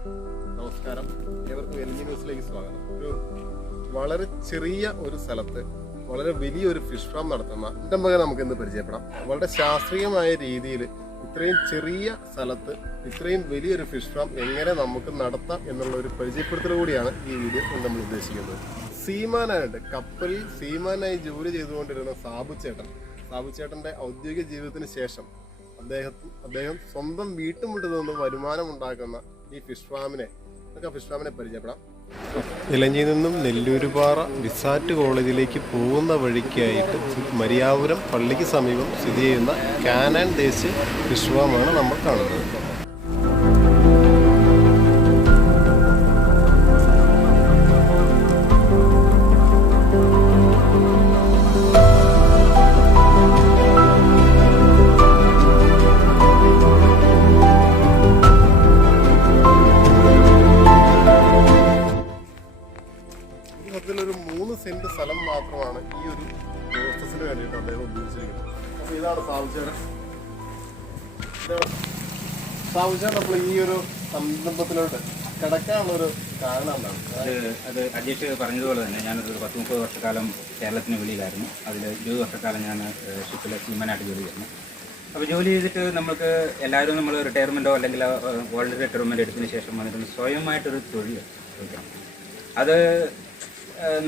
നമസ്കാരം, ഏവർക്കും LG ന്യൂസിലേക്ക് സ്വാഗതം. വളരെ ചെറിയ ഒരു സ്ഥലത്ത് വളരെ വലിയൊരു ഫിഷ് ഫാം നടത്തുന്ന എൻ്റെ മകൻ നമുക്ക് ഇന്ന് പരിചയപ്പെടാം. വളരെ ശാസ്ത്രീയമായ രീതിയിൽ ഇത്രയും ചെറിയ സ്ഥലത്ത് ഇത്രയും വലിയൊരു ഫിഷ് ഫാം എങ്ങനെ നമുക്ക് നടത്താം എന്നുള്ള ഒരു പരിചയപ്പെടുത്തൽ കൂടിയാണ് ഈ വീഡിയോ കൊണ്ട് നമ്മൾ ഉദ്ദേശിക്കുന്നത്. സീമാനായിട്ട് കപ്പലിൽ സീമാനായി ജോലി ചെയ്തുകൊണ്ടിരുന്ന സാബുച്ചേട്ടൻ്റെ ഔദ്യോഗിക ജീവിതത്തിന് ശേഷം അദ്ദേഹം സ്വന്തം വീട്ടുമുറ്റത്ത് നിന്ന് വരുമാനം ഉണ്ടാക്കുന്ന ഈ ഫിഷ് ഫാമിനെ പരിചയപ്പെടാം. ഇലഞ്ഞിയിൽ നിന്നും നെല്ലൂരുപാറ വിസാറ്റ് കോളേജിലേക്ക് പോകുന്ന വഴിക്കായിട്ട് മരിയാപുരം പള്ളിക്ക് സമീപം സ്ഥിതി ചെയ്യുന്ന കാനാൻ ദേശീയ ഫിഷ് ഫാമാണ് നമ്മൾ കാണുന്നത്. ഒരു 3 സെന്റ് സ്ഥലം മാത്രമാണ് ഈ ഒരു പ്രോസസ്സിന് വേണ്ടിയിട്ട് അദ്ദേഹം ഉപയോഗിച്ചിരിക്കുന്നത്. അപ്പോൾ ഇതാണ് സാബുചേട്ടൻ അപ്പോൾ ഈ ഒരു സംരംഭത്തിലോട്ട് കിടക്കാനുള്ളൊരു കാരണം എന്താണ്? അത് അജീഷ് പറഞ്ഞതുപോലെ തന്നെ ഞാനൊരു 10-30 വർഷക്കാലം കേരളത്തിന് വെളിയിലായിരുന്നു. അതിൽ 20 വർഷക്കാലം ഞാൻ ഷിപ്പിലെ സീമാനായിട്ട് ജോലി ചെയ്യുന്നു. അപ്പോൾ ജോലി ചെയ്തിട്ട് നമുക്ക് എല്ലാവരും നമ്മൾ റിട്ടയർമെൻറ്റോ അല്ലെങ്കിൽ വേൾഡ് റിട്ടയർമെൻറ്റ് എടുത്തതിന് ശേഷം വന്നിട്ട് സ്വയമായിട്ടൊരു തൊഴിൽ ചോദിക്കണം. അത്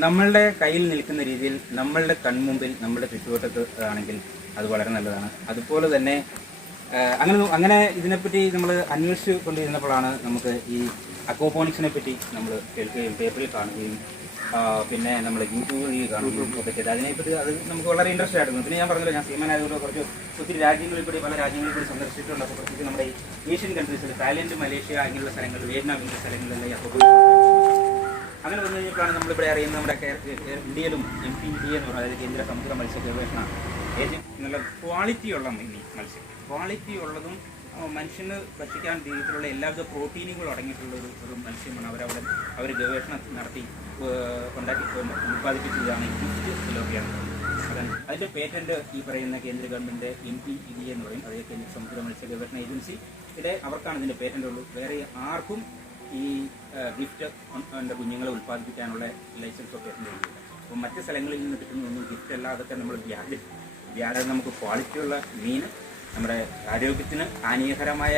നമ്മളുടെ കയ്യിൽ നിൽക്കുന്ന രീതിയിൽ നമ്മളുടെ കൺമുമ്പിൽ നമ്മുടെ ചുറ്റുവട്ടത്ത് ആണെങ്കിൽ അത് വളരെ നല്ലതാണ്. അതുപോലെ തന്നെ അങ്ങനെ ഇതിനെപ്പറ്റി നമ്മൾ അന്വേഷിച്ച് കൊണ്ടിരുന്നപ്പോഴാണ് നമുക്ക് ഈ അക്വാപോണിക്സിനെ പറ്റി നമ്മൾ കേൾക്കുകയും പേപ്പറിൽ കാണുകയും പിന്നെ നമ്മൾ യൂട്യൂബിൽ കാണുകയും ഒക്കെ ചെയ്ത് അതിനെപ്പറ്റി അത് നമുക്ക് വളരെ ഇൻട്രസ്റ്റ് ആയിരുന്നു. പിന്നെ ഞാൻ പറഞ്ഞല്ലോ, ഞാൻ സീമാനായതുകൊണ്ട് ഒത്തിരി രാജ്യങ്ങളിൽ കൂടി പല രാജ്യങ്ങളിൽ കൂടി സന്ദർശിച്ചിട്ടുണ്ട്. അപ്പോൾ പ്രത്യേകിച്ച് നമ്മുടെ ഏഷ്യൻ കൺട്രീസിൽ തായ്ലൻഡ്, മലേഷ്യ അങ്ങനെയുള്ള സ്ഥലങ്ങൾ, വിയറ്റ്നാം ഇങ്ങനെയുള്ള സ്ഥലങ്ങളിലെല്ലാം ഈ അക്വാപോണിക്സ് അങ്ങനെ വന്നു കഴിഞ്ഞപ്പോഴാണ് നമ്മളിവിടെ അറിയുന്നത് നമ്മുടെ ഇന്ത്യയിലും MPDA എന്ന് പറയുന്നത് കേന്ദ്ര സമുദ്ര മത്സ്യ ഗവേഷണ ഏജൻസി നല്ല ക്വാളിറ്റിയുള്ള മത്സ്യം, ക്വാളിറ്റി ഉള്ളതും മനുഷ്യന് ഭക്ഷിക്കാൻ രീതിയിലുള്ള എല്ലാവിധ പ്രോട്ടീനുകളും അടങ്ങിയിട്ടുള്ള ഒരു മത്സ്യമാണ് അവർ ഗവേഷണം നടത്തി ഉത്പാദിപ്പിച്ചതാണ് ഗിഫ്റ്റ് തിലോപ്പിയ. അതിൻ്റെ പേറ്റന്റ് ഈ പറയുന്ന കേന്ദ്ര ഗവൺമെൻറ് MPDA എന്ന് പറയും, അതേ കേന്ദ്ര സമുദ്ര മത്സ്യ ഗവേഷണ ഏജൻസി. അവർക്കാണ് ഇതിൻ്റെ പേറ്റന്റ് ഉള്ളൂ. വേറെ ആർക്കും ഈ ഗിഫ്റ്റ് എൻ്റെ കുഞ്ഞുങ്ങളെ ഉൽപ്പാദിപ്പിക്കാനുള്ള ലൈസൻസ് ഒക്കെ എത്തുന്നില്ല. അപ്പോൾ മറ്റ് സ്ഥലങ്ങളിൽ നിന്ന് കിട്ടുന്നൊന്നും ഗിഫ്റ്റ് അല്ല, അതൊക്കെ നമ്മൾ വ്യാജം നമുക്ക് ക്വാളിറ്റിയുള്ള മീൻ നമ്മുടെ ആരോഗ്യത്തിന് ഹാനികരമായ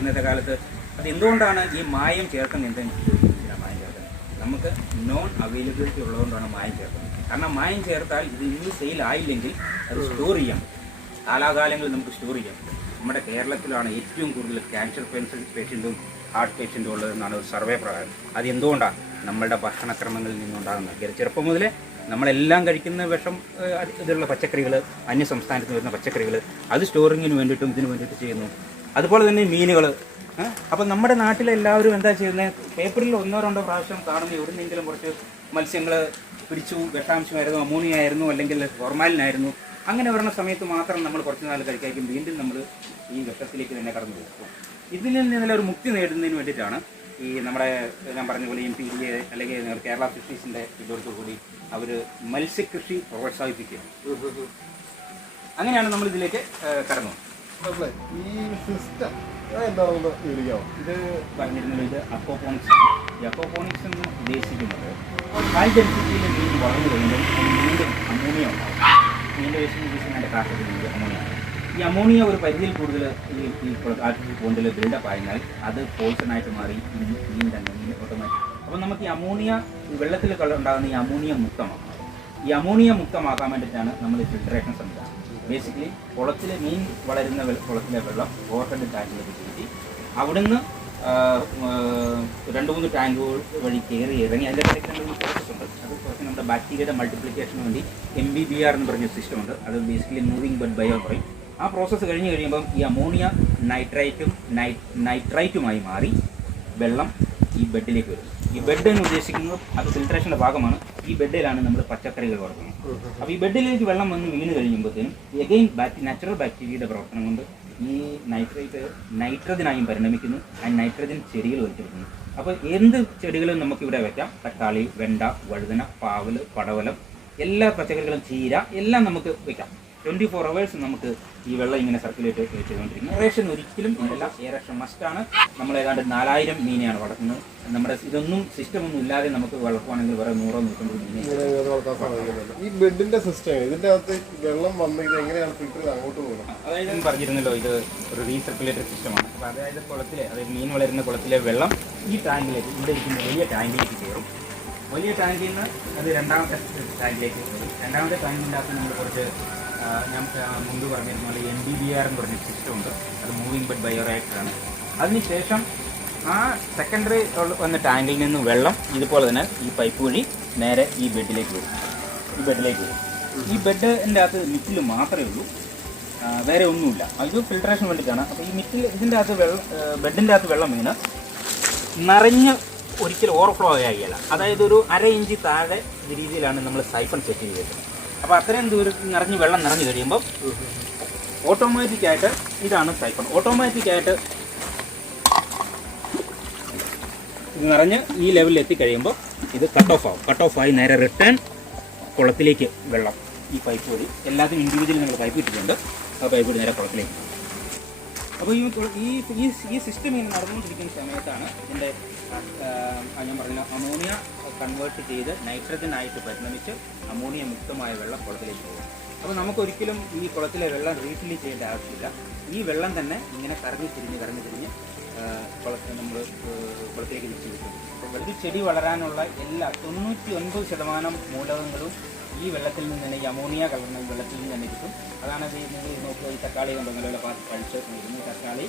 ഇന്നത്തെ കാലത്ത് അത് എന്തുകൊണ്ടാണ് ഈ മായം ചേർക്കുന്നത്? എന്തെങ്കിലും മായം ചേർക്കുന്നത് നമുക്ക് നോൺ അവൈലബിലിറ്റി ഉള്ളതുകൊണ്ടാണ് മായം ചേർക്കുന്നത്. കാരണം മായം ചേർത്താൽ ഇത് ഇന്ന് സെയിൽ ആയില്ലെങ്കിൽ അത് സ്റ്റോർ ചെയ്യാം, കാലാകാലങ്ങളിൽ നമുക്ക് സ്റ്റോർ ചെയ്യാം. നമ്മുടെ കേരളത്തിലാണ് ഏറ്റവും കൂടുതൽ ക്യാൻസർ പേഷ്യൻറ്റും ഹാർട്ട് പേഷ്യൻറ്റും ഉള്ളതെന്നാണ് ഒരു സർവേ പ്രകാരം. അത് എന്തുകൊണ്ടാണ്? നമ്മളുടെ ഭക്ഷണക്രമങ്ങളിൽ നിന്നുണ്ടാകുന്നത്. ചെറുപ്പം മുതലേ നമ്മളെല്ലാം കഴിക്കുന്ന വിഷം ഇതിലുള്ള പച്ചക്കറികൾ, അന്യ സംസ്ഥാനത്ത് വരുന്ന പച്ചക്കറികൾ, അത് സ്റ്റോറിങ്ങിന് വേണ്ടിയിട്ടും ഇതിന് വേണ്ടിയിട്ട് ചെയ്യുന്നു. അതുപോലെ തന്നെ മീനുകൾ. അപ്പം നമ്മുടെ നാട്ടിലെല്ലാവരും എന്താ ചെയ്യുന്നത്? പേപ്പറിൽ 1-2 പ്രാവശ്യം കാണുന്ന എവിടുന്നെങ്കിലും കുറച്ച് മത്സ്യങ്ങൾ പിടിച്ചു, വിഷാംശമായിരുന്നു, അമോണിയ ആയിരുന്നു, അല്ലെങ്കിൽ ഫോർമാലിനായിരുന്നു, അങ്ങനെ വരുന്ന സമയത്ത് മാത്രം നമ്മൾ കുറച്ച് നാൾ കഴിക്കായിരിക്കും വീണ്ടും നമ്മൾ ഈ വിഷത്തിലേക്ക് തന്നെ കടന്നു പോകും. ഇതിൽ നിന്നുള്ള ഒരു മുക്തി നേടുന്നതിന് വേണ്ടിയിട്ടാണ് ഈ നമ്മുടെ ഞാൻ പറഞ്ഞ പോലെ MPDA അല്ലെങ്കിൽ കേരള ഫിഷറീസിൻ്റെ ഇതോടുകൂടി അവർ മത്സ്യകൃഷി പ്രോത്സാഹിപ്പിക്കുക. അങ്ങനെയാണ് നമ്മൾ ഇതിലേക്ക് കടന്നു. ഈ സിസ്റ്റം എന്താണെന്ന് വിളിക്കാമോ? ഇത് പറഞ്ഞിരുന്നത് ഇത് അക്വാപോണിക്സ്. ഈ അക്വാപോണിക്സ് എന്ന് ഉദ്ദേശിക്കുന്നത് ഹൈ ഡെൻസിറ്റിയിൽ മീൻ വളർന്നു കഴിയുമ്പോൾ വീണ്ടും അമോണിയ ഉണ്ടാവും. മീൻ്റെ വേസ്റ്റ് അതിൻ്റെ കാഷ്ടത്തിൽ അമോണിയ. ഈ അമോണിയ ഒരു പരിധിയിൽ കൂടുതൽ ഈ ആർട്ടിഫിഷ്യൽ പോണ്ടിൽ ബിൽഡപ്പ് ആയതിനാൽ അത് പോയിസണായിട്ട് മാറി മീൻ ഓട്ടോമാറ്റിക്. അപ്പോൾ നമുക്ക് ഈ അമോണിയ വെള്ളത്തിൽ ഉണ്ടാകുന്ന ഈ അമോണിയ മുക്തമാക്കണം. ഈ അമോണിയ മുക്തമാക്കാൻ വേണ്ടിയിട്ടാണ് നമ്മൾ ഫിൽട്രേഷൻ സംവിധാനം. ബേസിക്കലി കുളത്തിലെ മീൻ വളരുന്ന കുളത്തിലെ വെള്ളം ഓവർഹെഡ് ടാങ്കിലേക്ക് കയറ്റി അവിടുന്ന് 2-3 ടാങ്കുകൾ വഴി കയറി ഇറങ്ങി അതിൻ്റെ ഇടയ്ക്ക് പ്രോസസ് ഉണ്ട്. അത് കുറച്ച് നമ്മുടെ ബാക്ടീരിയയുടെ മൾട്ടിപ്ലിക്കേഷന് വേണ്ടി MBBR എന്ന് പറഞ്ഞ സിസ്റ്റം ഉണ്ട്. അത് ബേസിക്കലി മൂവിങ് ബഡ് ബയോ പറയും. ആ പ്രോസസ്സ് കഴിഞ്ഞ് കഴിയുമ്പം ഈ അമോണിയ നൈട്രൈറ്റുമായി മാറി വെള്ളം ഈ ബെഡിലേക്ക് വരും. ഈ ബെഡ് എന്ന് ഉദ്ദേശിക്കുന്നത് അത് ഫിൽട്രേഷൻ്റെ ഭാഗമാണ്. ഈ ബെഡിലാണ് നമ്മൾ പച്ചക്കറികൾ വളർത്തുന്നത്. അപ്പോൾ ഈ ബെഡിലേക്ക് വെള്ളം വന്ന് വീണ് കഴിയുമ്പോഴത്തേനും എഗെയിൻ നാച്ചുറൽ ബാക്ടീരിയയുടെ പ്രവർത്തനം കൊണ്ട് ഈ നൈട്രജനായും പരിണമിക്കുന്നു. ആ നൈട്രജൻ ചെടികൾ വലിച്ചെടുക്കുന്നു. അപ്പോൾ എന്ത് ചെടികളും നമുക്കിവിടെ വയ്ക്കാം. തക്കാളി, വെണ്ട, വഴുതന, പാവൽ, പടവലം, എല്ലാ പച്ചക്കറികളും, ചീര എല്ലാം നമുക്ക് വയ്ക്കാം. 24 hours നമുക്ക് ഈ വെള്ളം ഇങ്ങനെ സർക്കുലേറ്റ് ചെയ്തുകൊണ്ടിരിക്കുന്നത്. ഏറേഷൻ ഒരിക്കലും ഇല്ല, ഏറേഷൻ മസ്റ്റാണ്. നമ്മൾ ഏതാണ്ട് 4000 മീനെയാണ് വളർത്തുന്നത്. നമ്മുടെ ഇതൊന്നും സിസ്റ്റമൊന്നും ഇല്ലാതെ നമുക്ക് വളർത്തുവാണെങ്കിൽ വേറെ 100-150 മീനെ വളർത്താൻ സാധിക്കുന്നുണ്ട്. ഈ ബെഡിന്റെ സിസ്റ്റം ഇതിന്റെ അകത്ത് വെള്ളം വന്ന് ഇത് എങ്ങനെയാണ് ഫിൽറ്റർ ചെയ്ത് അങ്ങോട്ട് പോകുന്നത്? അതായത് പറഞ്ഞിരുന്നല്ലോ, ഇത് ഒരു റീസർക്കുലേറ്റഡ് സിസ്റ്റമാണ്. അപ്പോൾ അതായത് കുളത്തിലെ, അതായത് മീൻ വളരുന്ന കുളത്തിലെ വെള്ളം ഈ ടാങ്കിലേക്ക്, ഇവിടെ ഇരിക്കുന്ന വലിയ ടാങ്കിലേക്ക് കയറും. വലിയ ടാങ്കിൽ നിന്ന് അത് രണ്ടാമത്തെ ടാങ്കിലേക്ക് കയറും. രണ്ടാമത്തെ ടാങ്കിൻ്റെ അകത്ത് നമ്മൾ കുറച്ച് ഞാൻ മുമ്പ് പറഞ്ഞിരുന്ന പോലെ NBBR എന്ന് പറഞ്ഞൊരു സിസ്റ്റം ഉണ്ട്. അത് മൂവിങ് ബെഡ് ബയോറിയാക്ടറാണ്. അതിനുശേഷം ആ സെക്കൻഡറി വന്ന ടാങ്കിൽ നിന്ന് വെള്ളം ഇതുപോലെ തന്നെ ഈ പൈപ്പ് വഴി നേരെ ഈ ബെഡിലേക്ക് വരും. ഈ ബെഡിൻ്റെ അകത്ത് മിറ്റിൽ മാത്രമേ ഉള്ളൂ, വേറെ ഒന്നുമില്ല. ഇത് ഫിൽട്രേഷൻ വേണ്ടിയിട്ടാണ്. അപ്പോൾ ഈ മിറ്റിൽ ഇതിൻ്റെ അകത്ത് ബെഡിൻ്റെ അകത്ത് വെള്ളം വീണ് നിറഞ്ഞ് ഒരിക്കലും ഓവർഫ്ലോ ആകില്ല. അതായത് ഒരു 1/2 ഇഞ്ച് താഴെ രീതിയിലാണ് നമ്മൾ സൈഫൺ സെറ്റ് ചെയ്തിട്ടുള്ളത്. അപ്പോൾ അത്രയും ദൂരം വെള്ളം നിറഞ്ഞു കഴിയുമ്പോൾ ഓട്ടോമാറ്റിക്കായിട്ട് ഇതാണ് സൈഫൺ. ഓട്ടോമാറ്റിക്കായിട്ട് ഇത് നിറഞ്ഞ് ഈ ലെവലിൽ എത്തിക്കഴിയുമ്പോൾ ഇത് കട്ട് ഓഫ് ആവും. കട്ട് ഓഫ് ആയി നേരെ റിട്ടേൺ കുളത്തിലേക്ക് വെള്ളം ഈ പൈപ്പ് വഴി, എല്ലാത്തിനും ഇൻഡിവിജ്വലി നമ്മൾ പൈപ്പ് ഇട്ടിട്ടുണ്ട്. ആ പൈപ്പ് വഴി നേരെ കുളത്തിലേക്ക്. അപ്പോൾ ഈ സിസ്റ്റം ഇങ്ങനെ നടന്നുകൊണ്ടിരിക്കുന്ന സമയത്താണ് ഇതിൻ്റെ ഞാൻ പറഞ്ഞ അമോണിയ കൺവേർട്ട് ചെയ്ത് നൈട്രജനായിട്ട് പരിണമിച്ച് അമോണിയ മുക്തമായ വെള്ളം കുളത്തിലേക്ക് പോകും. അപ്പോൾ നമുക്കൊരിക്കലും ഈ കുളത്തിലെ വെള്ളം റീഫിൽ ചെയ്യേണ്ട ആവശ്യമില്ല. ഈ വെള്ളം തന്നെ ഇങ്ങനെ കറങ്ങി തിരിഞ്ഞ് നമ്മൾ കുളത്തിലേക്ക് തിരിച്ചു കിട്ടും. അപ്പോൾ ഒരു ചെടി വളരാനുള്ള എല്ലാ 99% മൂലകങ്ങളും ഈ വെള്ളത്തിൽ നിന്ന് തന്നെ, ഈ അമോണിയ കലർന്ന വെള്ളത്തിൽ നിന്ന് തന്നെ കിട്ടും. അതാണ് നിങ്ങൾ നോക്കുക, ഈ തക്കാളി കണ്ടെന്നല്ല പഴിച്ച് ഇരുന്നു. തക്കാളി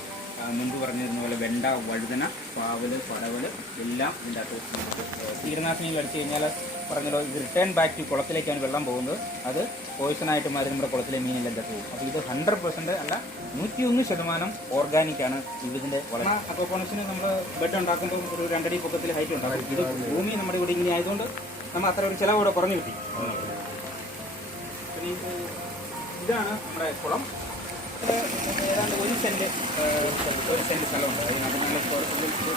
മുൻപ് പറഞ്ഞിരുന്ന പോലെ വെണ്ട, വഴുതന, പാവല്, പടവല് എല്ലാം ഇതിൻ്റെ അകത്ത് നമുക്ക് കീടനാശിനികൾ അടിച്ചു കഴിഞ്ഞാൽ പറഞ്ഞല്ലോ ഇത് റിട്ടേൺ ബാക്ക് ടു കുളത്തിലേക്കാണ് വെള്ളം പോകുന്നത്. അത് പോയിസണായിട്ട് മാറി നമ്മുടെ കുളത്തിലെ മീനെല്ലാം ചത്തു പോകും. അപ്പോൾ ഇത് 100% അല്ല, 101% ഓർഗാനിക്കാണ്. ഇതിൻ്റെ വളർന്ന അക്വാപോണിക്സിന് നമ്മൾ ബെഡ് ഉണ്ടാക്കുമ്പോൾ ഒരു 2 അടി പൊക്കത്തിൽ ഹൈറ്റ് ഉണ്ടാകും. ഇത് ഭൂമി നമ്മുടെ ഇവിടെ ഇങ്ങനെ ആയതുകൊണ്ട് നമ്മൾ അത്ര ഒരു ചിലവ് കൂടെ കുറഞ്ഞു കിട്ടി. ഇതാണ് നമ്മുടെ കുളം. ഏതാണ്ട് 1 സെൻറ്റ് സ്ഥലമുണ്ട്. അതിനകത്ത് നമ്മൾ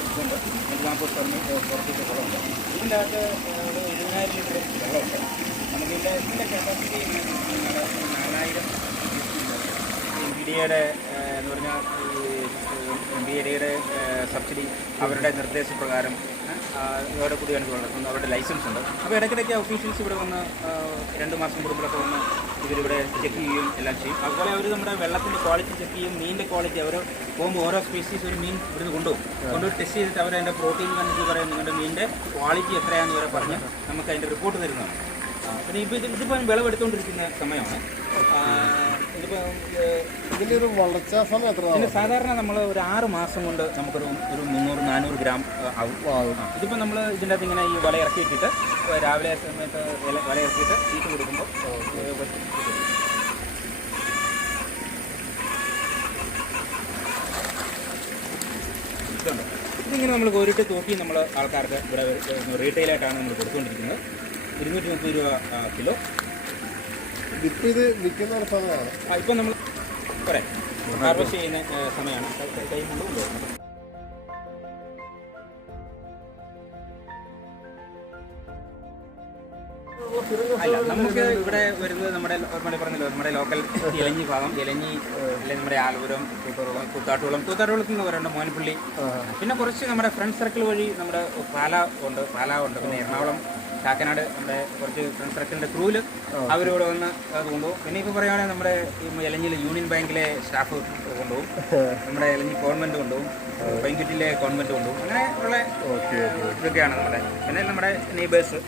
ഇതുണ്ട്, 40 പുറത്തേക്ക് കുളമുണ്ട്. ഇതിൻ്റെ അകത്ത് 70,000 ലിറ്റർ വെള്ളമുണ്ട്. നമുക്കിതിൻ്റെ കപ്പാസിറ്റി 4000 NBDയുടെ എന്ന് പറഞ്ഞാൽ NBDയുടെ സബ്സിഡി അവരുടെ നിർദ്ദേശപ്രകാരം ഇവരുടെ കൂടിയാണ് വളർത്തുന്നത്. അവരുടെ ലൈസൻസ് ഉണ്ട്. അപ്പോൾ ഇടയ്ക്കിടയ്ക്ക് ഒഫീഷ്യൽസ് ഇവിടെ വന്ന് 2 മാസം കൂടുമ്പോഴൊക്കെ വന്ന് ഇവരിവിടെ ചെക്ക് ചെയ്യുകയും എല്ലാം ചെയ്യും. അതുപോലെ അവർ നമ്മുടെ വെള്ളത്തിൻ്റെ ക്വാളിറ്റി ചെക്ക് ചെയ്യും, മീനിൻ്റെ ക്വാളിറ്റി. അവർ പോകുമ്പോൾ ഓരോ സ്പീസീസ് ഒരു മീൻ ഇവിടുന്ന് കൊണ്ടുപോയി ടെസ്റ്റ് ചെയ്തിട്ട് അവർ അതിൻ്റെ പ്രോട്ടീൻ കണ്ടിട്ട് പറയും നിങ്ങളുടെ മീനിൻ്റെ ക്വാളിറ്റി എത്രയാണെന്ന് വരെ പറഞ്ഞ് നമുക്ക് അതിൻ്റെ റിപ്പോർട്ട് തരുന്നതാണ്. പിന്നെ ഇതിപ്പോൾ വിളവെടുത്തുകൊണ്ടിരിക്കുന്ന സമയമാണ്. ഇതിൻ്റെ ഒരു വളർച്ചാ സമയം എത്ര? പിന്നെ സാധാരണ നമ്മൾ ഒരു 6 മാസം കൊണ്ട് നമുക്കൊരു 300-400 ഗ്രാം ആവും. ഇതിപ്പോൾ നമ്മൾ ഇതിൻ്റെ അകത്ത് ഇങ്ങനെ ഈ വല ഇറക്കിയിട്ടിട്ട് രാവിലെ സമയത്ത് വല ഇറക്കിയിട്ട് തീറ്റ് കൊടുക്കുമ്പോൾ ഇതിങ്ങനെ നമ്മൾ കോരിട്ട് തൂക്കി നമ്മൾ ആൾക്കാർക്ക് ഇവിടെ റീറ്റെയിലായിട്ടാണ് നമ്മൾ കൊടുത്തുകൊണ്ടിരിക്കുന്നത്. 230 രൂപ കിലോ. ഇപ്പം ഇത് വിൽക്കുന്ന ഒരു സമയമാണ്. ഇപ്പം നമ്മൾ പറയാം ഹാർവെസ്റ്റ് ചെയ്യുന്ന സമയമാണ്. ടൈമുള്ളൂ. അല്ല, നമുക്ക് ഇവിടെ വരുന്നത് നമ്മുടെ പറഞ്ഞല്ലോ നമ്മുടെ ലോക്കൽ ഇലഞ്ഞി ഭാഗം, ഇലഞ്ഞി അല്ലെങ്കിൽ നമ്മുടെ ആലപുരം, കൂത്താട്ടുകുളത്തിൽ നിന്ന് പറയുന്നുണ്ട്, മോനപ്പള്ളി. പിന്നെ കുറച്ച് നമ്മുടെ ഫ്രണ്ട് സർക്കിൾ വഴി നമ്മുടെ പാലാ ഉണ്ട്. പിന്നെ എറണാകുളം, കാക്കനാട് നമ്മുടെ കുറച്ച് ഫ്രണ്ട് സർക്കിളിൻ്റെ ത്രൂവിൽ അവരിവിടെ വന്ന് അത് കൊണ്ടുപോകും. പിന്നെ ഇപ്പോൾ പറയുകയാണെങ്കിൽ നമ്മുടെ ഈ ഇലഞ്ഞിയിൽ യൂണിയൻ ബാങ്കിലെ സ്റ്റാഫ് കൊണ്ടുപോകും, നമ്മുടെ ഇലഞ്ഞി ഗവൺമെൻറ് കൊണ്ടുപോകും, പൈൻകുറ്റിയിലെ ഗവൺമെൻറ് കൊണ്ടുപോകും. അങ്ങനെ ഉള്ള ഇതൊക്കെയാണ് നമ്മുടെ. പിന്നെ നമ്മുടെ നെയ്ബേഴ്സ്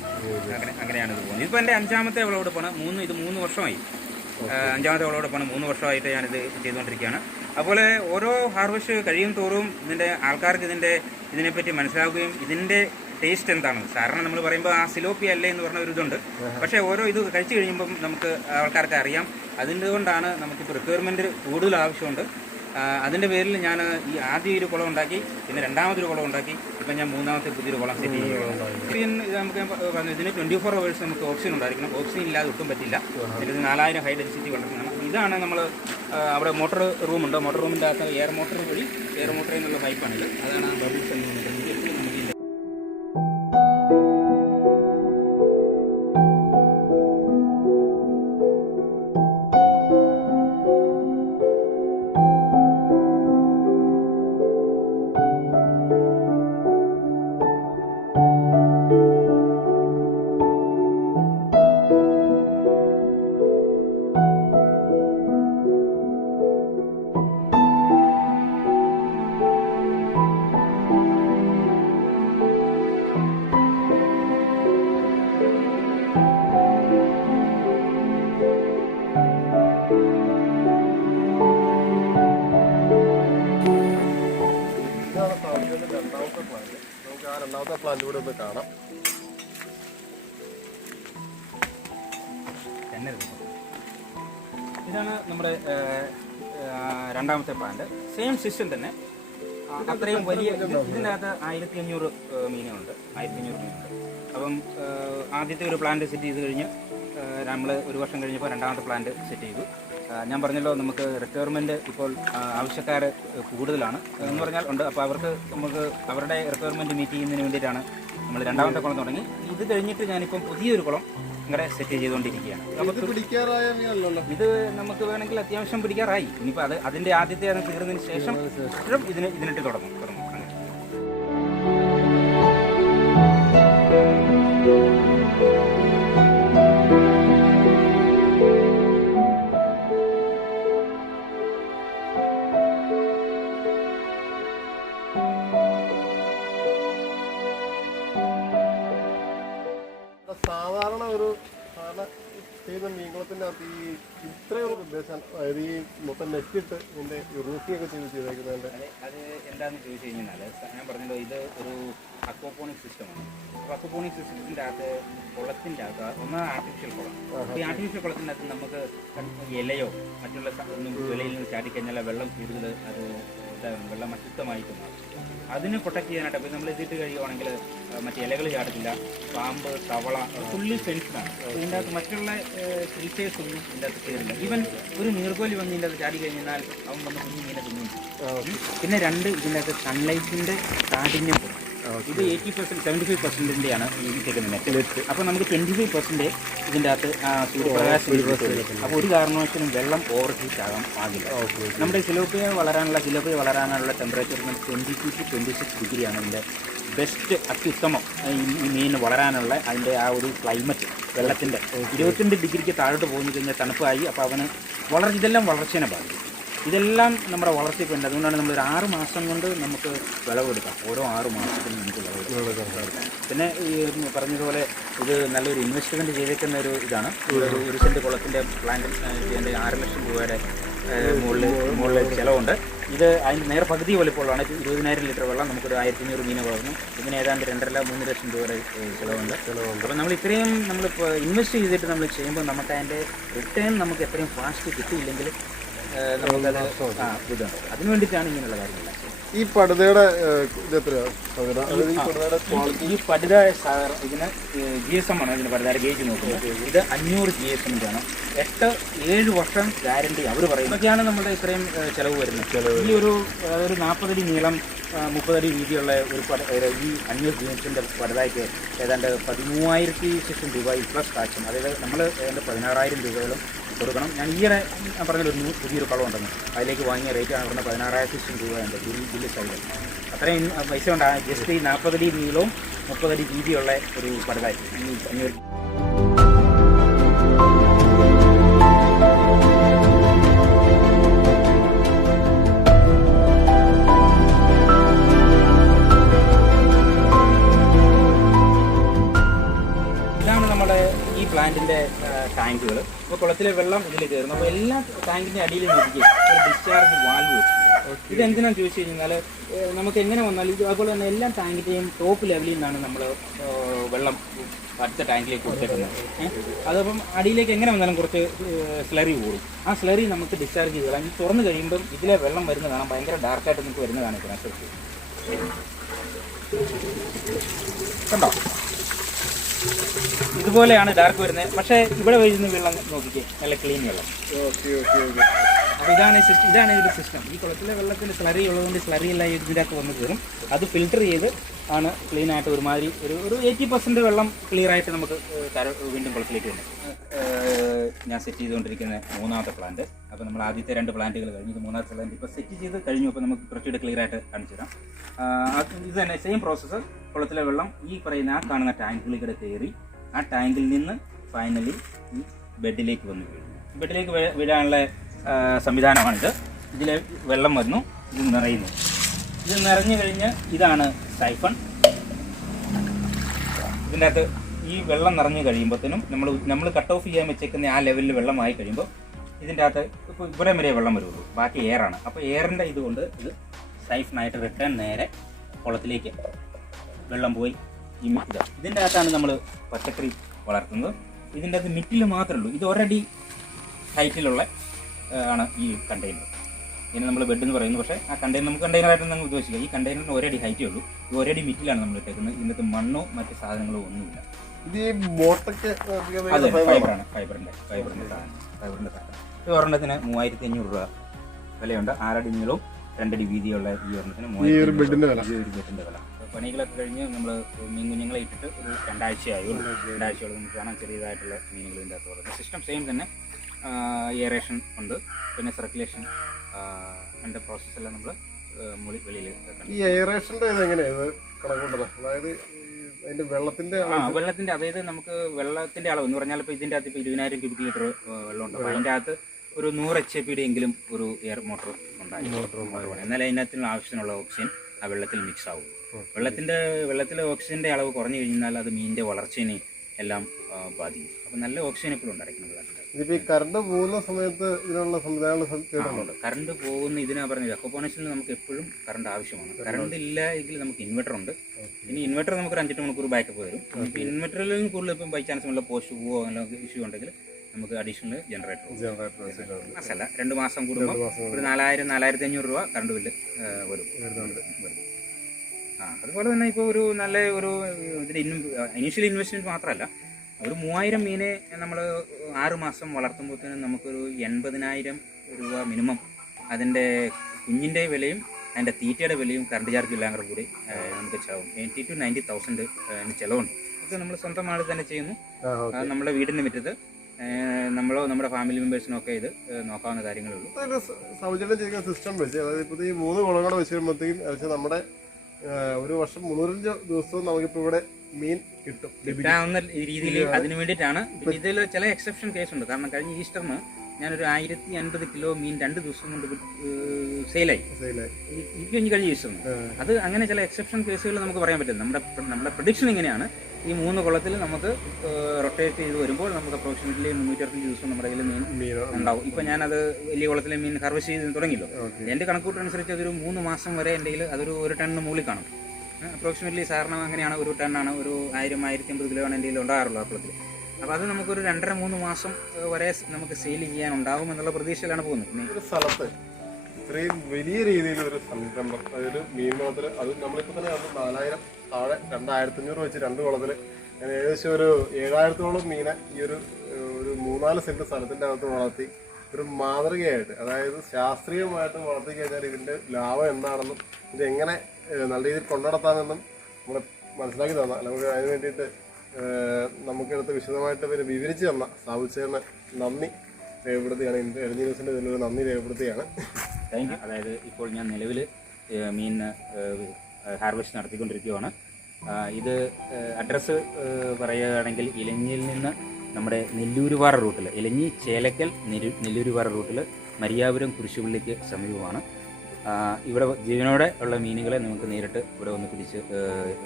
അങ്ങനെയാണ് ഇത് പോകുന്നത്. ഇതിപ്പോൾ എൻ്റെ 5ാമത്തെ വിളവെടുപ്പാണ്. ഇത് 3 വർഷമായി. 5ാമത്തെ വിളവെടുപ്പാണ്. 3 വർഷമായിട്ട് ഞാനിത് ചെയ്തുകൊണ്ടിരിക്കുകയാണ്. അതുപോലെ ഓരോ ഹാർവെസ്റ്റ് കഴിയും തോറും ഇതിൻ്റെ ആൾക്കാർക്ക് ഇതിനെപ്പറ്റി മനസ്സിലാക്കുകയും ഇതിൻ്റെ ടേസ്റ്റ് എന്താണ്. സാധാരണ നമ്മൾ പറയുമ്പോൾ ആ സിലോപ്പി അല്ലേ എന്ന് പറഞ്ഞ ഒരു ഇതുണ്ട്. പക്ഷേ ഓരോ ഇത് കഴിച്ചു കഴിയുമ്പം നമുക്ക് ആൾക്കാർക്ക് അറിയാം. അതുകൊണ്ടാണ് നമുക്കിപ്പോൾ റിക്വയർമെൻറ്റ് കൂടുതൽ ആവശ്യമുണ്ട്. അതിൻ്റെ പേരിൽ ഞാൻ ഈ ആദ്യം ഒരു കുളം ഉണ്ടാക്കി, പിന്നെ 2ാമതൊരു കുളം ഉണ്ടാക്കി, ഇപ്പം ഞാൻ 3ാമത്തെ പുതിയൊരു കുളം സെറ്റ് ചെയ്യുകയാണ്. ഇത് നമുക്ക് പറഞ്ഞു ഇതിന് 24 hours നമുക്ക് ഓക്സിജൻ ഉണ്ടായിരിക്കണം. ഓക്സിജൻ ഇല്ലാതെ ഒട്ടും പറ്റില്ല. ഇതിൽ 4000 ഹൈ ഡെൻസിറ്റി വളർത്തുന്നതാണ്. ഇതാണ് നമ്മൾ അവിടെ മോട്ടോർ റൂമുണ്ട്. മോട്ടോർ റൂമിൻ്റെ അകത്ത് എയർ മോട്ടോർ വഴി എയർ മോട്ടറിൽ നിന്നുള്ള പൈപ്പാണിത്. അതാണ് ബബിൾസ് എന്ന് പറയുന്നത്. ആ രണ്ടാമത്തെ പ്ലാന്റ് കൂടെ ഒന്ന് കാണാം. ഇതാണ് നമ്മുടെ രണ്ടാമത്തെ പ്ലാന്റ്. സെയിം സിസ്റ്റം തന്നെ, അത്രയും വലിയ. ഇതിൻ്റെ അകത്ത് 1500 മീനുണ്ട്. 1500 മീനുണ്ട്. അപ്പം ആദ്യത്തെ ഒരു പ്ലാന്റ് സെറ്റ് ചെയ്ത് കഴിഞ്ഞ് നമ്മൾ ഒരു വർഷം കഴിഞ്ഞപ്പോൾ രണ്ടാമത്തെ പ്ലാന്റ് സെറ്റ് ചെയ്തു. ഞാൻ പറഞ്ഞല്ലോ, നമുക്ക് റിക്വയർമെൻറ്റ് ഇപ്പോൾ ആവശ്യക്കാർ കൂടുതലാണ് എന്ന് പറഞ്ഞാൽ ഉണ്ട്. അപ്പോൾ അവർക്ക് നമുക്ക് അവരുടെ റിക്വയർമെൻറ്റ് മീറ്റ് ചെയ്യുന്നതിന് വേണ്ടിയിട്ടാണ് നമ്മൾ രണ്ടാമത്തെ കുളം തുടങ്ങി. ഇത് കഴിഞ്ഞിട്ട് ഞാനിപ്പം പുതിയൊരു കുളം ഇങ്ങനെ സെറ്റ് ചെയ്തുകൊണ്ടിരിക്കുകയാണ്. ഇത് നമുക്ക് വേണമെങ്കിൽ അത്യാവശ്യം പിടിക്കാറായി. ഇനിയിപ്പോൾ അതിൻ്റെ ആദ്യത്തെ അത് തീർന്നതിന് ശേഷം ഇതിനിട്ട് തുടങ്ങും. സാധാരണ ചെയ്യുന്ന മീൻകുളത്തിൻ്റെ അകത്ത് ഇത്രയൊരു ഉദ്ദേശം, അതായത് ഈ മൊത്തം നെറ്റിട്ട് ഇതിൻ്റെ റൂഫിയൊക്കെ ചെയ്തേക്കുന്നതിൻ്റെ അത് എന്താണെന്ന് ചോദിച്ചു കഴിഞ്ഞാൽ, ഞാൻ പറഞ്ഞല്ലോ ഇത് ഒരു അക്വാപോണിക് സിസ്റ്റമാണ്. അപ്പോൾ അക്വാപോണിക് സിസ്റ്റത്തിൻ്റെ അകത്ത് കുളത്തിൻ്റെ അകത്ത് ഒന്ന് ആർട്ടിഫിഷ്യൽ കുളം. ഈ ആർട്ടിഫിഷ്യൽ കുളത്തിൻ്റെ അകത്ത് നമുക്ക് ഇലയോ മറ്റുള്ള ഒന്നും ഇലയിൽ നിന്ന് ചാടിക്കഴിഞ്ഞാൽ വെള്ളം കൂടുതൽ അത് വെള്ളം അശുദ്ധമായിട്ട് മാറും. അതിന് പ്രൊട്ടക്ട് ചെയ്യാനായിട്ട് അപ്പോൾ നമ്മൾ ഇതിട്ട് കഴിയുവാണെങ്കിൽ മറ്റേ ഇലകൾ ചാടത്തില്ല. പാമ്പ്, തവള ഫുള്ളി ഫെൻസ്ഡാണ്. ഇതിൻ്റെ അകത്ത് മറ്റുള്ള ക്രീച്ചേഴ്സ് ഒന്നും ഇതിൻ്റെ അകത്ത് കയറില്ല. ഈവൻ ഒരു നീർക്കോലി വന്ന് ഇതിൻ്റെ അകത്ത് ചാടി കഴിഞ്ഞാൽ അവൻ വന്ന് കുഞ്ഞു മീനെ തിന്നും. പിന്നെ ഇതിൻ്റെ അകത്ത് സൺലൈറ്റിൻ്റെ കാഠിന്യം പോകും. ഇത് 80%, 75%ൻ്റെയാണ് ഈ കിട്ടുന്ന നെറ്റ്. അപ്പോൾ നമുക്ക് 25% ഇതിൻ്റെ അകത്ത് സൂര്യപ്രകാശം. അപ്പോൾ ഒരു കാരണവശാലും വെള്ളം ഓവർ ഹീറ്റ് ആകാൻ പാടില്ല. നമ്മുടെ സിലോപ്പിയ വളരാനുള്ള ടെമ്പറേച്ചർ 22 to 26 ഡിഗ്രിയാണ് ഇതിൻ്റെ ബെസ്റ്റ്, അത്യുത്തമം. ഈ മീൻ വളരാനുള്ള അതിൻ്റെ ആ ഒരു ക്ലൈമറ്റ് വെള്ളത്തിൻ്റെ 22 ഡിഗ്രിക്ക് താഴോട്ട് പോകുന്നു കഴിഞ്ഞാൽ തണുപ്പായി. അപ്പോൾ അവന് ഇതെല്ലാം വളർച്ചേനെ ബാധിക്കും. ഇതെല്ലാം നമ്മുടെ വളർച്ചയ്ക്ക് വേണ്ടി. അതുകൊണ്ടാണ് നമ്മളൊരു 6 മാസം കൊണ്ട് നമുക്ക് വിളവെടുക്കാം. ഓരോ 6 മാസത്തിനും നമുക്ക് വിളവെടുക്കാം. പിന്നെ ഈ പറഞ്ഞതുപോലെ ഇത് നല്ലൊരു ഇൻവെസ്റ്റ്മെൻറ്റ് ചെയ്തേക്കുന്ന ഒരു ഇതാണ്. ഒരു സെൻറ്റ് കുളത്തിൻ്റെ പ്ലാന്റ് ചെയ്യേണ്ട 6 ലക്ഷം രൂപയുടെ മുകളിൽ ചിലവുണ്ട്. ഇത് അതിന് നേരെ പകുതി വലിപ്പമുള്ളതാണ്. 20,000 ലിറ്റർ വെള്ളം നമുക്കൊരു 1500 മീനെ വളർന്നു. ഇതിന് ഏതാണ്ട് 2.5-3 ലക്ഷം രൂപയുടെ ചിലവുണ്ട്. അപ്പോൾ നമ്മൾ ഇത്രയും നമ്മളിപ്പോൾ ഇൻവെസ്റ്റ് ചെയ്തിട്ട് നമ്മൾ ചെയ്യുമ്പോൾ നമുക്ക് അതിൻ്റെ റിട്ടേൺ നമുക്ക് എത്രയും ഫാസ്റ്റ് കിട്ടിയില്ലെങ്കിൽ നമുക്കത് ഇതുണ്ട്. അതിന് വേണ്ടിയിട്ടാണ് ഇങ്ങനെയുള്ള കാര്യങ്ങൾ. ഈ പടുതയുടെ ഈ പടുത ഇതിന് GSM ആണ്. ഇതിന് പടുതയുടെ ഗേജ് നോക്കുന്നത്. ഇത് 500 GSM ആണ്. 8-7 വർഷം ഗ്യാരണ്ടി അവർ പറയും. ഇതൊക്കെയാണ് നമ്മുടെ ഇത്രയും ചിലവ് വരുന്നത്. ഈ ഒരു 40 അടി നീളം 30 അടി വീതിയുള്ള ഈ 500 GSMൻ്റെ പടുതായ്ക്ക് ഏതാണ്ട് 13,600 രൂപ പ്ലസ് ടാക്സും. അതായത് നമ്മൾ ഏതാണ്ട് 16,000 രൂപയോളം കൊടുക്കണം. ഞാൻ ഈയിടെ പറഞ്ഞൊരു പുതിയൊരു കുളമുണ്ടെന്ന് അതിലേക്ക് വാങ്ങിയ റേറ്റാണ് പറഞ്ഞത് 16,000 രൂപയുണ്ട് ബില്ല് സൈഡിൽ. അത്രയും പൈസ ഉണ്ടാകും ജസ്റ്റ് ഈ 40 അടി നീളവും 30 അടി വീതിയുള്ള ഒരു പടുതായി. ഇതാണ് നമ്മുടെ ഈ പ്ലാന്റിൻ്റെ ടാങ്കുകൾ. അപ്പോൾ കുളത്തിലെ വെള്ളം ഇതിൽ കയറുന്നു. അപ്പോൾ എല്ലാ ടാങ്കിൻ്റെ അടിയിൽ നോക്കി ഒരു ഡിസ്ചാർജ് വാൽവ് വെച്ചു. ഇതെന്തിനാണെന്ന് ചോദിച്ചു കഴിഞ്ഞാൽ നമുക്ക് എങ്ങനെ വന്നാലും ഇത് അതുപോലെ തന്നെ എല്ലാ ടാങ്കിൻ്റെയും ടോപ്പ് ലെവലിൽ നിന്നാണ് നമ്മൾ വെള്ളം അടുത്ത ടാങ്കിലേക്ക് കൊടുത്തേക്കുന്നത്. അതപ്പം അടിയിലേക്ക് എങ്ങനെ വന്നാലും കുറച്ച് സ്ലറി കൂടും. ആ സ്ലറി നമുക്ക് ഡിസ്ചാർജ് ചെയ്ത് കളയാം. തുറന്നു കഴിയുമ്പം ഇതിലെ വെള്ളം വരുന്ന കാണാം. ഭയങ്കര ഡാർക്കായിട്ട് നമുക്ക് വരുന്ന കാണിക്കണം. കണ്ടോ, ഇതുപോലെയാണ് ഡാർക്ക് വരുന്നത്. പക്ഷേ ഇവിടെ വരുന്ന വെള്ളം നോക്കിക്കേ, നല്ല ക്ലീൻ വെള്ളം. അപ്പോൾ ഇതാണ് ഇതിൻ്റെ സിസ്റ്റം. ഈ കുളത്തിലെ വെള്ളത്തിൽ സ്ലറി ഉള്ളതുകൊണ്ട് സ്ലറി എല്ലാം ഇതിൻ്റെ അകത്ത് വന്ന് കയറും. അത് ഫിൽറ്റർ ചെയ്ത് ആണ് ക്ലീനായിട്ട് ഒരുമാതിരി ഒരു 80% വെള്ളം ക്ലിയറായിട്ട് നമുക്ക് വീണ്ടും കുളത്തിലേക്ക് വരും. ഞാൻ സെറ്റ് ചെയ്തുകൊണ്ടിരിക്കുന്ന 3ാമത്തെ പ്ലാന്റ്. അപ്പോൾ നമ്മൾ ആദ്യത്തെ 2 പ്ലാന്റുകൾ കഴിഞ്ഞ് ഇത് 3ാമത്തെ പ്ലാന്റ് ഇപ്പോൾ സെറ്റ് ചെയ്ത് കഴിഞ്ഞു. അപ്പോൾ നമുക്ക് കുറച്ചുകൂടെ ക്ലിയറായിട്ട് കാണിച്ചു തരാം. ഇത് തന്നെ സെയിം പ്രോസസ്സ്. കുളത്തിലെ വെള്ളം ഈ പറയുന്ന ആ കാണുന്ന ടാങ്കുകളിലൂടെ കയറി ആ ടാങ്കിൽ നിന്ന് ഫൈനലി ഈ ബെഡിലേക്ക് വന്ന് വീഴും. ബെഡിലേക്ക് വീഴാനുള്ള സംവിധാനമാണിത്. ഇതിൽ വെള്ളം വന്നു, ഇത് നിറയുന്നു. ഇത് നിറഞ്ഞു കഴിഞ്ഞ് ഇതാണ് സൈഫൺ. ഇതിൻ്റെ അകത്ത് ഈ വെള്ളം നിറഞ്ഞു കഴിയുമ്പോഴത്തേനും നമ്മൾ കട്ട് ഓഫ് ചെയ്യാൻ വെച്ചേക്കുന്ന ആ ലെവലിൽ വെള്ളമായി കഴിയുമ്പോൾ ഇതിൻ്റെ അകത്ത് ഇപ്പോൾ ഇവിടെ വരെ വെള്ളം വരുള്ളൂ, ബാക്കി എയറാണ്. അപ്പോൾ എയറിൻ്റെ ഇതുകൊണ്ട് ഇത് സൈഫണായിട്ട് റിട്ടേൺ നേരെ കുളത്തിലേക്ക് വെള്ളം പോയി ഇതിൻ്റെ അകത്താണ് നമ്മൾ പച്ചക്കറി വളർത്തുന്നത്. ഇതിൻ്റെ അകത്ത് മിറ്റിൽ മാത്രമേ ഉള്ളൂ. ഇത് ഒരടി ഹൈറ്റിലുള്ള ആണ് ഈ കണ്ടെയ്നർ. ഇതിന് നമ്മൾ ബെഡ് എന്ന് പറയുന്നു. പക്ഷേ ആ കണ്ടെയ്നർ നമുക്ക് കണ്ടെയ്നറായിട്ട് നമ്മൾ ഉദ്ദേശിക്കുക. ഈ കണ്ടെയ്നറിന് ഒരടി ഹൈറ്റേ ഉള്ളൂ. ഈ ഒരടി മിറ്റിലാണ് നമ്മൾ ഇട്ടേക്കുന്നത്. ഇതിനകത്ത് മണ്ണോ മറ്റ് സാധനങ്ങളോ ഒന്നുമില്ല. ഇത് ഈ ബോട്ടൊക്കെ അതെ, ഫൈബറിൻ്റെ സാധനം. ഈ ഒരെണ്ണത്തിന് 3500 രൂപ വിലയുണ്ട്. 6 അടി നീളവും 2 അടി വീതിയുള്ള ഈ ഒരെണ്ണത്തിന് 3000 ബെഡിൻ്റെ വില. പണികളൊക്കെ കഴിഞ്ഞ് നമ്മൾ മീൻ കുഞ്ഞുങ്ങളെ ഇട്ടിട്ട് ഒരു 2 ആഴ്ചയായുള്ളൂ. 2 ആഴ്ചയോളം നമുക്ക് കാണാൻ ചെറിയതായിട്ടുള്ള മീനുകൾ ഇതിൻ്റെ അകത്ത് വളർത്തുന്നത്. സിസ്റ്റം സെയിം തന്നെ. എയറേഷൻ ഉണ്ട്, പിന്നെ സർക്കുലേഷൻ അതിൻ്റെ പ്രോസസ്സെല്ലാം നമ്മൾ വെളിയിൽ. ഈ എയറേഷൻ്റെ എങ്ങനെയാണ് കണക്കുണ്ടത്? അതായത് അതിൻ്റെ വെള്ളത്തിൻ്റെ അതായത് നമുക്ക് വെള്ളത്തിൻ്റെ അളവ് എന്ന് പറഞ്ഞാൽ ഇപ്പോൾ ഇതിൻ്റെ അകത്ത് ഇപ്പോൾ 20,000 ക്യൂബിക് ലിറ്റർ വെള്ളമുണ്ട്. അപ്പോൾ അതിൻ്റെ അകത്ത് ഒരു 100 HP എങ്കിലും ഒരു എയർ മോട്ടർ ഉണ്ടായി. എന്നാലും അതിനകത്തുള്ള ആവശ്യത്തിനുള്ള ഓക്സിജൻ ആ വെള്ളത്തിൽ മിക്സ് ആവും. വെള്ളത്തിലെ ഓക്സിജൻ്റെ അളവ് കുറഞ്ഞു കഴിഞ്ഞാൽ അത് മീനിൻ്റെ വളർച്ചയെ എല്ലാം ബാധിക്കും. അപ്പോൾ നല്ല ഓക്സിജൻ എപ്പോഴും ഉണ്ടായിരിക്കണം വെള്ളത്തിൽ. ഇതിപ്പോൾ ഈ കറണ്ട് പോകുന്ന സമയത്ത് ഇതിനുള്ള സംവിധാനങ്ങളുണ്ട്. കറണ്ട് പോകുന്ന ഇതിനാ പറഞ്ഞത് അക്വപോണിക്സിൽ നമുക്ക് എപ്പോഴും കറണ്ട് ആവശ്യമാണ്. കറണ്ട് ഇല്ല എങ്കിൽ നമുക്ക് ഇൻവെർട്ടർ ഉണ്ട്. ഇനി ഇൻവെർട്ടർ നമുക്ക് ഒരു 5-8 മണിക്കൂർ ബാക്കപ്പ് വരും. ഇപ്പോൾ ഇൻവെർട്ടറിൽ കൂടുതൽ ഇപ്പം ബൈ ചാൻസ് വല്ല പോസ്റ്റ് പോവോ അങ്ങനെ ഇഷ്യൂ ഉണ്ടെങ്കിൽ നമുക്ക് അഡീഷണൽ ജനറേറ്റർ മാസമല്ല 2 മാസം കൂടുമ്പോൾ ഒരു 4,000-4,500 രൂപ കറണ്ട് ബില്ല് വരും. അതുപോലെ തന്നെ ഇപ്പോൾ ഒരു നല്ല ഒരു ഇതിൻ്റെ ഇനീഷ്യൽ ഇൻവെസ്റ്റ്മെൻറ്റ് മാത്രമല്ല, ഒരു 3000 മീനെ നമ്മൾ 6 മാസം വളർത്തുമ്പോഴത്തേനും നമുക്കൊരു 80,000 രൂപ മിനിമം അതിൻ്റെ കുഞ്ഞിൻ്റെ വിലയും അതിൻ്റെ തീറ്റയുടെ വിലയും കറണ്ട് ചാർജ് എല്ലാം കൂടി നമുക്ക് ചിലവും 80,000 to 90,000 ചിലവുണ്ട്. ഇത് നമ്മൾ സ്വന്തമായിട്ട് തന്നെ ചെയ്യുന്നു. നമ്മുടെ വീടിൻ്റെ മുറ്റത്ത് നമ്മളോ നമ്മുടെ ഫാമിലി മെമ്പേഴ്സിനൊക്കെ ഇത് നോക്കാവുന്ന കാര്യങ്ങളേ ഉള്ളൂ. സൗജന്യം ചെയ്യുന്ന സിസ്റ്റം വെച്ച്, അതായത് ഇപ്പോൾ ഈ 3 കുളങ്ങൾ വെച്ച് വരുമ്പോഴത്തേക്കും പക്ഷേ നമ്മുടെ ഒരു വർഷം 305 ദിവസവും നമുക്കിപ്പോൾ ഇവിടെ മീൻ കിട്ടാവുന്ന രീതിയിൽ അതിന് വേണ്ടിയിട്ടാണ്. ഇതിൽ ചില എക്സെപ്ഷൻ കേസ് ഉണ്ട്. കാരണം കഴിഞ്ഞ ഈസ്റ്ററിന് ഞാനൊരു 1050 കിലോ മീൻ 2 ദിവസം കൊണ്ട് സെയിലായി. കഴിഞ്ഞ ഈസ്റ്ററിന് അത് അങ്ങനെ ചില എക്സെപ്ഷൻ കേസുകൾ നമുക്ക് പറയാൻ പറ്റില്ല. നമ്മുടെ പ്രഡിക്ഷൻ ഇങ്ങനെയാണ്. ഈ 3 കുളത്തിൽ നമുക്ക് റൊട്ടേറ്റ് ചെയ്ത് വരുമ്പോൾ നമുക്ക് അപ്രോക്സിമേറ്റ്ലി 360 ദിവസം നമ്മുടെ കയ്യിൽ മീൻ ഉണ്ടാവും. ഇപ്പം ഞാനത് വലിയ കുളത്തിലെ മീൻ ഹാർവെസ്റ്റ് ചെയ്ത് തുടങ്ങിയല്ലോ. എൻ്റെ കണക്കൂട്ടനുസരിച്ച് അതൊരു 3 മാസം വരെ എൻ്റെ കയ്യിൽ അതൊരു 1 ടണ്ണിന് മുകളിൽ കാണും. അപ്രോക്സിമേറ്റ്ലി സാറിന് അങ്ങനെയാണ്. 1 ടണ്ണാണ്, ഒരു 1000-1050 കിലോ ആണ് എൻ്റെ കയ്യിൽ ഉണ്ടാകാറുള്ളത് ആ കുളത്തിൽ. അപ്പോൾ അത് നമുക്കൊരു 2.5-3 മാസം വരെ നമുക്ക് സെയിൽ ചെയ്യാൻ ഉണ്ടാവും എന്നുള്ള പ്രതീക്ഷയിലാണ് പോകുന്നത്. പിന്നെ ഒരു സ്ഥലത്ത് ഇത്രയും വലിയ രീതിയിലൊരു സംരംഭം, അതായത് മീൻ കുളത്തിൽ അത് നമ്മളിപ്പോൾ തന്നെ 4,000 താഴെ 2,500 വെച്ച് 2 കുളത്തിൽ ഏകദേശം ഒരു 7,000-ഓളം മീനെ ഈ ഒരു 3-4 സെൻറ്റ് സ്ഥലത്തിൻ്റെ അകത്ത് വളർത്തി ഒരു മാതൃകയായിട്ട്, അതായത് ശാസ്ത്രീയമായിട്ട് വളർത്തി കഴിഞ്ഞാൽ ഇതിൻ്റെ ലാഭം എന്താണെന്നും ഇതെങ്ങനെ നല്ല രീതിയിൽ കൊണ്ടുനടത്താമെന്നും നമ്മളെ മനസ്സിലാക്കി തന്ന, നമുക്ക് അതിന് വേണ്ടിയിട്ട് നമുക്കെടുത്ത് വിശദമായിട്ട് വിവരിച്ച് തന്ന സാബുച്ചേറിന് നന്ദി രേഖപ്പെടുത്തുകയാണ്. എഴുതി ന്യൂസിൻ്റെ ഇതിലൊരു നന്ദി രേഖപ്പെടുത്തുകയാണ്. Thank you. അതായത് ഇപ്പോൾ ഞാൻ നിലവിൽ മീൻ ഹാർവെസ്റ്റ് നടത്തിക്കൊണ്ടിരിക്കുകയാണ്. ഇത് അഡ്രസ്സ് പറയുകയാണെങ്കിൽ ഇലഞ്ഞിയിൽ നിന്ന് നമ്മുടെ നെല്ലൂരുപാറ റൂട്ടിൽ, ഇലഞ്ഞി ചേലക്കൽ നെല്ലൂരുപാറ റൂട്ടിൽ മരിയാപുരം കുരിശുപള്ളിക്ക് സമീപമാണ്. ഇവിടെ ജീവനോടെ ഉള്ള മീനുകളെ നമുക്ക് നേരിട്ട് ഇവിടെ വന്ന് പിടിച്ച്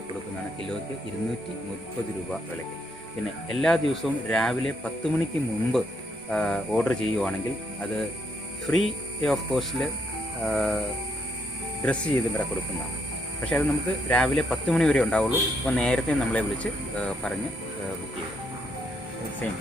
കൊടുക്കുന്നതാണ്. കിലോയ്ക്ക് 230 രൂപ വിലയ്ക്ക്. പിന്നെ എല്ലാ ദിവസവും രാവിലെ 10 മണിക്ക് മുമ്പ് ഓർഡർ ചെയ്യുവാണെങ്കിൽ അത് ഫ്രീ ഓഫ് കോസ്റ്റിൽ ഡ്രസ്സ് ചെയ്ത് ഇവിടെ കൊടുക്കുന്നതാണ്. പക്ഷേ അത് നമുക്ക് രാവിലെ 10 മണി വരെ ഉണ്ടാവുള്ളൂ. അപ്പോൾ നേരത്തെ നമ്മളെ വിളിച്ച് പറഞ്ഞ് ബുക്ക് ചെയ്യും. സെയിം